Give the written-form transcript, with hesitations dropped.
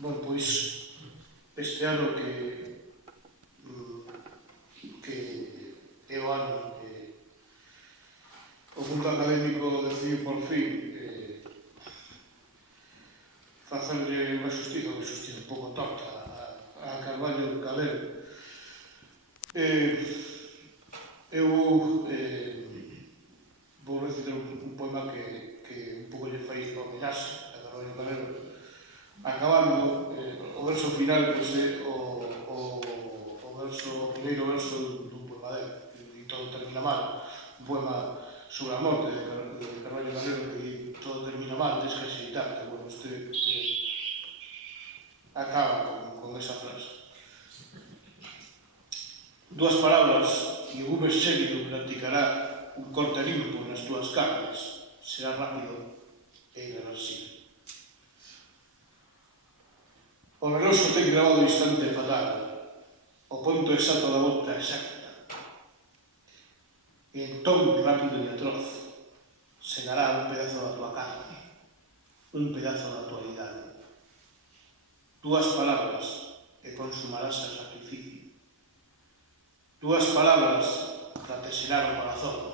Bon, pois, este ano que é o ano que o mundo académico decidiu por fin facerlle unha xustiza un pouco torta a Carballo Calero. Eu vou recitar un poema que un pouco lle fai para homenaxe a Carballo Calero, acabando o verso final, que é o primeiro verso dun poema dele, e todo termina mal, un poema sobre a morte de Carballo Calero, que todo termina mal, descasitante. Bueno, este acaba con esa frase. Dúas palabras e o gumes xélido practicará un corte limpo nas túas carnes, será rápido e irreversible. O reloxo ten grabado o instante fatal, o ponto exacto da volta exacta. E entón, rápido e atroz, segará un pedazo da tua carne, un pedazo da tua idade. Dúas palabras e consumarás el sacrificio. Dúas palabras para te xerar o corazón,